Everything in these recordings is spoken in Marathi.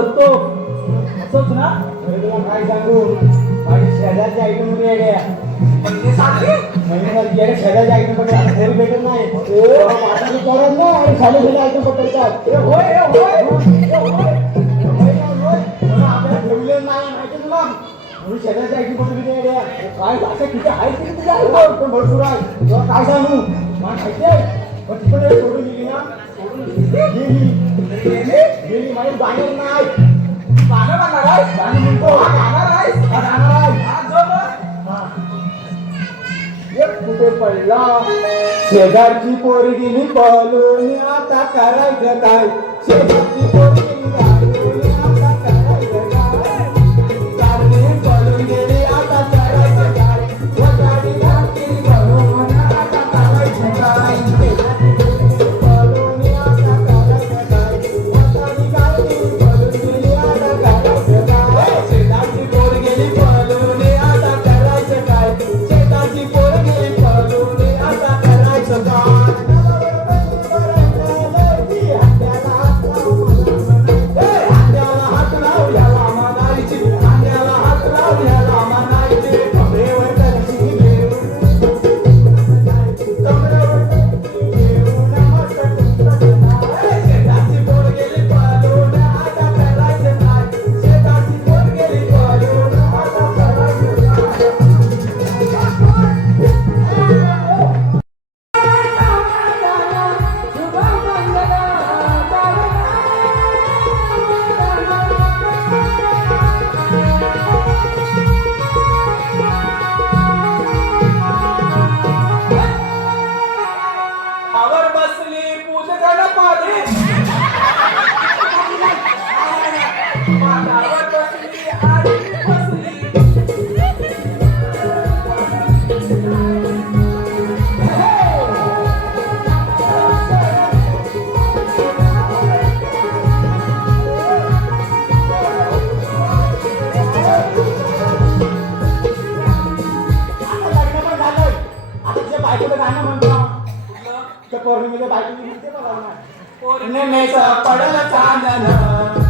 दत्तो असंच ना? तुला काय सांगू माझी शेजारची आयटममध्ये येड्या म्हणजे गेल्या घरी भेटत नाही. ओ माझा विचारत ना आणि खाली खाली आयटम पकडतात. ए होय ए होय. ए होय आपल्याला ठेवलेलं नाही माहिती तुला? म्हणून शेजारची आयटम पकडली येड्या काय असं किती आहे किती तुझ्या पण भरपूर आहे. तुला काय सांगू? मला माहिती आहे. पण तिकडे सोडून गेली ना? सोडून गेली. पडला शेजारची पोरगी गेली पळून आता करायचं काय? शेजारची पोरगी बायकोचं गाणं म्हणतो? त्या पौर्णिमेच्या बायकोची म्हणते मला ना पोरी- नेमेचं पडलं चांदण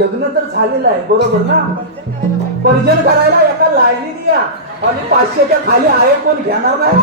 लग्न तर झालेलं आहे बरोबर ना? परिजन करायला एका लायनी या आणि पाचशेच्या खाली आहे कोण घेणार नाही?